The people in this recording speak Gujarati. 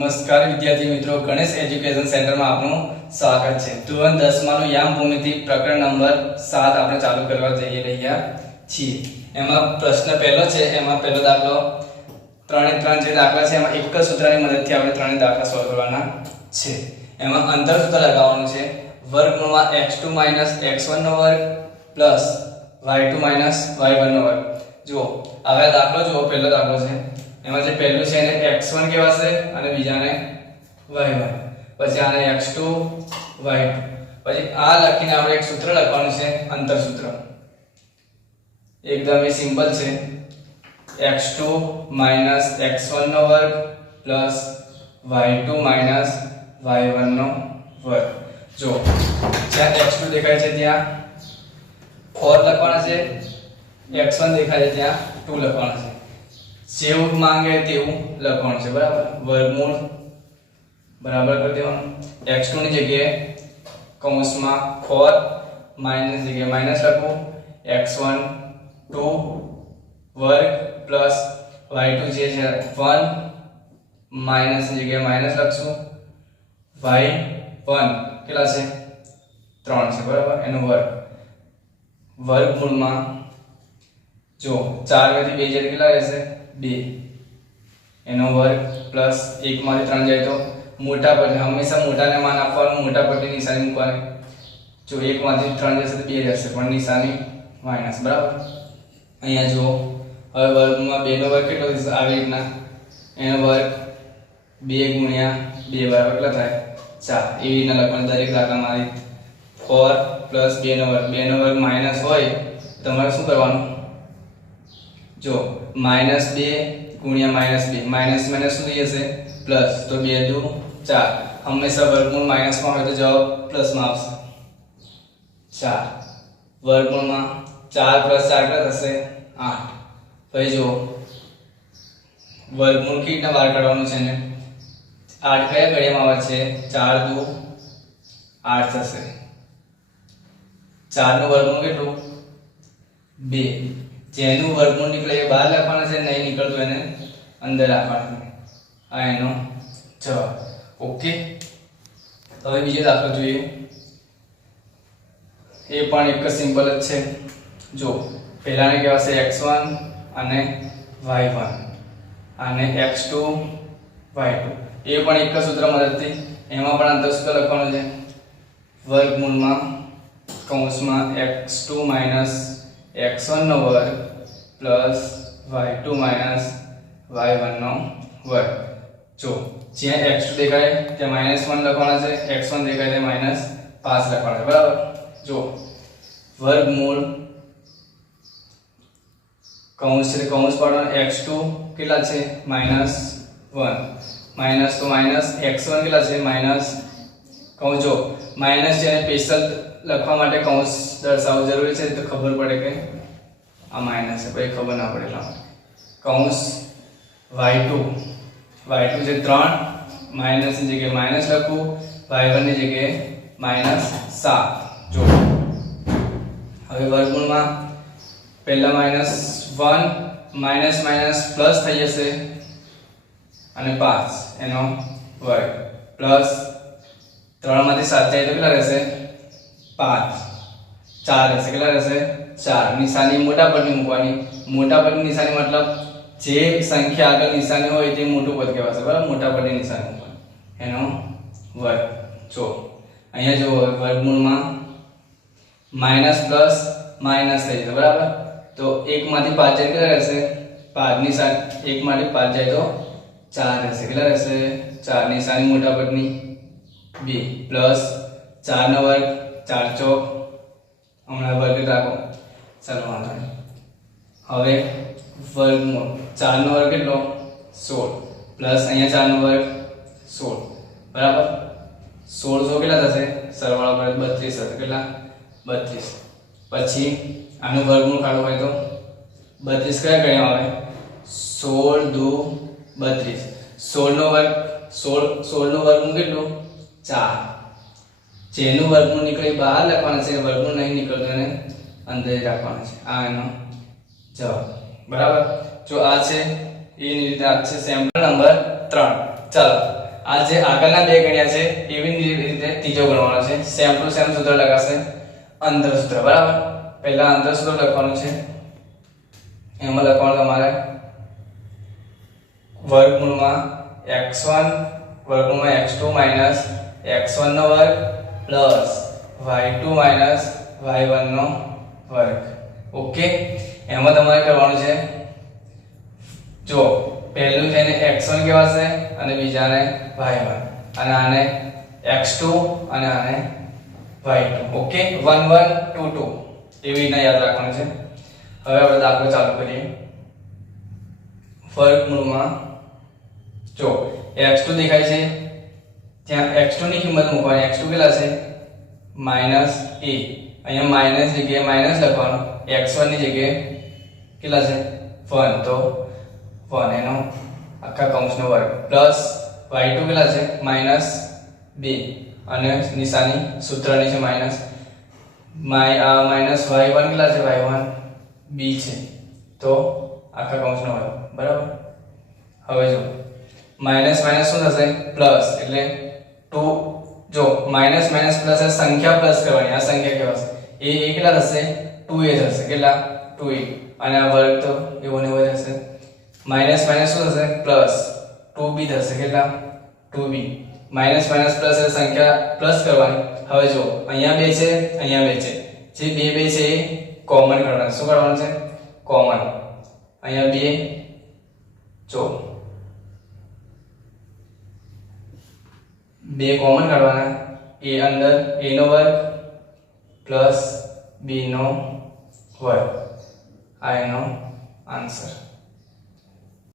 નમસ્કાર વિદ્યાર્થી મિત્રો, ગણેશ એજ્યુકેશન સેન્ટરમાં આપનું સ્વાગત છે। ધોરણ 10 માનું યામ ભૂમિતિ પ્રકરણ નંબર 7 આપણે ચાલુ કરવા જઈ રહ્યા છીએ। એમાં પ્રશ્ન પહેલો છે, એમાં પહેલો દાખલો 3 જે દાખલા છે એમાં એક જ સૂત્રની મદદથી આપણે ત્રણેય દાખલા સોલ્વ કરવાના છે। એમાં અંતર સૂત્ર લગાવવાનું છે, વર્ગમૂળમાં x2 - x1 નો વર્ગ પ્લસ y2 - y1 નો વર્ગ। જુઓ હવે દાખલો જુઓ, પહેલો દાખલો છે એમાં જે પહેલું છે એને x1 કહેવાશે અને બીજાને y1, પછી આને x2 y2, પછી આ લખીને આપણે એક સૂત્ર લખવાનું છે, અંતર સૂત્ર એકદમ સિમ્પલ છે, x2 - x1 નો વર્ગ પ્લસ y2 - y1 નો વર્ગ। જો જ્યાં x2 દેખાય છે ત્યાં 4 લખવાના છે, x1 દેખાય છે ત્યાં 2 લખવાના છે, જેવું માંગે તેવું લખવાનું છે, બરાબર। વર્ગમૂળ બરાબર કરી દેવાનું, x2 ની જગ્યાએ કૌંસમાં 4 માઈનસ જગ્યાએ માઈનસ લખવું, x1 2 વર્ગ પ્લસ y2 જે છે 1 માઈનસ ની જગ્યાએ માઈનસ લખશું, y1 કેટલા છે 3 છે, બરાબર, એનો વર્ગ। વર્ગમૂળમાં જો 4 માંથી 2 જાય કેટલા રહેશે 2, એનો વર્ગ પ્લસ 1 માંથી 3 જાય તો મોટા પદ, હંમેશા મોટાને માન આપવાનું, મોટા પદની નિશાની મૂકવાની। જો 1 માંથી 3 જશે તો 2 રહેશે પણ નિશાની માઈનસ, બરાબર। અહીંયા જો હવે વર્ગમાં 2 નો વર્ગ કેટલો થશે, આવી રીતના એનો વર્ગ 2 ગુણ્યા 2 બરાબર કેટલા થાય 4, એવી રીતના લખવાનું દરેક દાખલામાં। 4 પ્લસ 2 નો વર્ગ, 2 નો વર્ગ માઈનસ હોય તો તમારે શું કરવાનું, જો -2 ગુણ્યા -2, માઈનસ માઈનસ શું થઈ જશે પ્લસ, તો 2 દુ 4, હંમેશા વર્ગમૂળ માઈનસમાં હોય તો જવાબ પ્લસમાં આવશે 4। વર્ગમૂળમાં 4 + 4 કેટલા થશે 8। પછી જો વર્ગમૂળ કેવી રીતના બહાર કાઢવાનું છે ને, 8 કયા ઘડિયામાં આવે છે, 4 દુ 8 થશે, 4 નું વર્ગમૂળ કેટલું 2, જેનું વર્ગમૂળ નીકળે એ બહાર લખવાના છે, નહીં નીકળતું એને અંદર રાખવાનું, આ એનો જવાબ। ઓકે, હવે બીજો દાખલો જોઈએ, એ પણ એક જ સિમ્પલ જ છે। જો પહેલાને કહેવાશે x1 અને y1 અને x2 y2, એ પણ એક જ સૂત્ર મદદથી, એમાં પણ અંતર સૂત્ર લખવાનું છે, વર્ગમૂળમાં કૌંસમાં x2 - x1 નો વર્ગ પ્લસ y2 - y1 નો વર્ગ। જો જ્યાં x2 દેખાય ત્યાં -1 લખવાના છે, x1 દેખાય ત્યાં -5 લખવાના છે, બરાબર। જો વર્ગમૂળ કૌંસ પાડવાનો, x2 કેટલા છે -1, માઈનસ તો માઈનસ, x1 કેટલા છે માઈનસ, કૌંસ જો માઈનસ છે અને સ્પેશિયલ લખવા માટે કૌંસ દર્શાવવું જરૂરી છે, તો ખબર પડે કે આ માઈનસ છે, પછી ખબર ના પડે એટલા માટે કૌંસ y2 છે 3, માઈનસ ની જગ્યાએ માઈનસ લખવું, y1 ની જગ્યાએ -7। જો હવે વર્ગમૂળમાં પહેલા -1 માઈનસ માઈનસ પ્લસ થઈ જશે અને 5 એનો વર્ગ પ્લસ 3 માંથી 7 જાય તો કેટલા રહેશે 5, 4 રહેશે, કેટલા રહેશે 4, નિશાની મોટા પદની મૂકવાની, મોટા પદની નિશાની મતલબ જે સંખ્યા આગળ નિશાની હોય તે મોટું પદ કહેવાશે, બરાબર, મોટા પદની નિશાની મૂકવાની, એનો વર્ગ। જો અહીંયા જો વર્ગમૂળમાં માઈનસ પ્લસ માઈનસ થઈ જશે, બરાબર, તો 1 માંથી 5 જાય કેટલા રહેશે 5, નિશાની 1 માંથી 5 જાય તો 4 રહેશે, કેટલા રહેશે 4, નિશાની મોટા પદની 2 પ્લસ 4 નો વર્ગ 4 ચોક, હમણાં વર્ગ રાખો, ચાલો વાંધો નહીં। હવે વર્ગમૂળ 4 નો વર્ગ કેટલો 16 પ્લસ અહીંયા 4 નો વર્ગ 16, બરાબર, 16 કેટલા થશે, સરવાળો કરે 32 થશે, કેટલા 32। પછી આનું વર્ગમૂળ કાઢવું હોય તો 32 કયા ઘડિયામાં આવે, 16 દુ 32, 16 નો વર્ગ 16 નું વર્ગમૂળ કેટલું 4, જેનું વર્ગમૂળ નીકળે બહાર લખવાનું છે, વર્ગમૂળ નહીં નીકળતું એને અંદર રાખવાનું છે, આ એનો જવાબ, બરાબર। જો આ છે એની રીતે આ છે સેમ્પલ નંબર 3। ચાલો આ જે આગળના બે ગણ્યા છે એવી રીતે ત્રીજો ગણવાનો છે. સેમ ટુ સેમ સૂત્ર લગાશે, અંતર સૂત્ર. બરાબર, પહેલા અંતર સૂત્ર લખવાનું છે. એમાં લખવાનું તમારે વર્ગમૂળમાં x1 વર્ગમૂળમાં x2 માઈનસ x1 નો વર્ગ પ્લસ y2 માઈનસ y1 નો વર્ગ. ઓકે, એમાં તમારે કરવાનું છે, જો પહેલું છે એને x1 કહેવાશે અને બીજાને y1, અને આને x2 અને આને y2. ઓકે, 1 1 2 2 એવી રીતના યાદ રાખવાનું છે. હવે આપણે દાખલો ચાલુ કરીએ. વર્ગમૂળમાં જો x2 દેખાય છે, ત્યાં x2 ની કિંમત મૂકવાની. x2 કેટલા છે? Minus a. અહીંયા માઈનસ જગ્યાએ માઈનસ લખવાનું, x1 ની જગ્યાએ કેટલા છે? 1, તો 1 એનો આખા કૌંસનો વર્ગ પ્લસ y2 કેટલા છે? માઈનસ 2, અને નિશાની સૂત્રની છે માઈનસ. માઈનસ y1 કેટલા છે? y1 b છે, તો આખા કૌંસનો વર્ગ. બરાબર, હવે જો માઈનસ માઈનસ શું થશે? પ્લસ, એટલે 2. જો માઈનસ માઈનસ પ્લસ એ સંખ્યા પ્લસ કરવાની. આ સંખ્યા કહેવાશે. એ કેટલા થશે? 2a થશે. કેટલા? 2a. અને આ વર્ગ તો એવો ને એવો થશે. માઈનસ માઈનસ શું થશે? પ્લસ 2b થશે. કેટલા? 2b. માઈનસ માઈનસ પ્લસ એ સંખ્યા પ્લસ કરવાની. હવે જો અહીંયા 2 છે, અહીંયા 2 છે. જે 2 છે એ કોમન કરવાના. શું કરવાનું છે? કોમન. અહીંયા 2, જો 2 કોમન કાઢવાના. a અંદર a નો વર્ગ પ્લસ b નો વર્ગ. આ એનો આન્સર.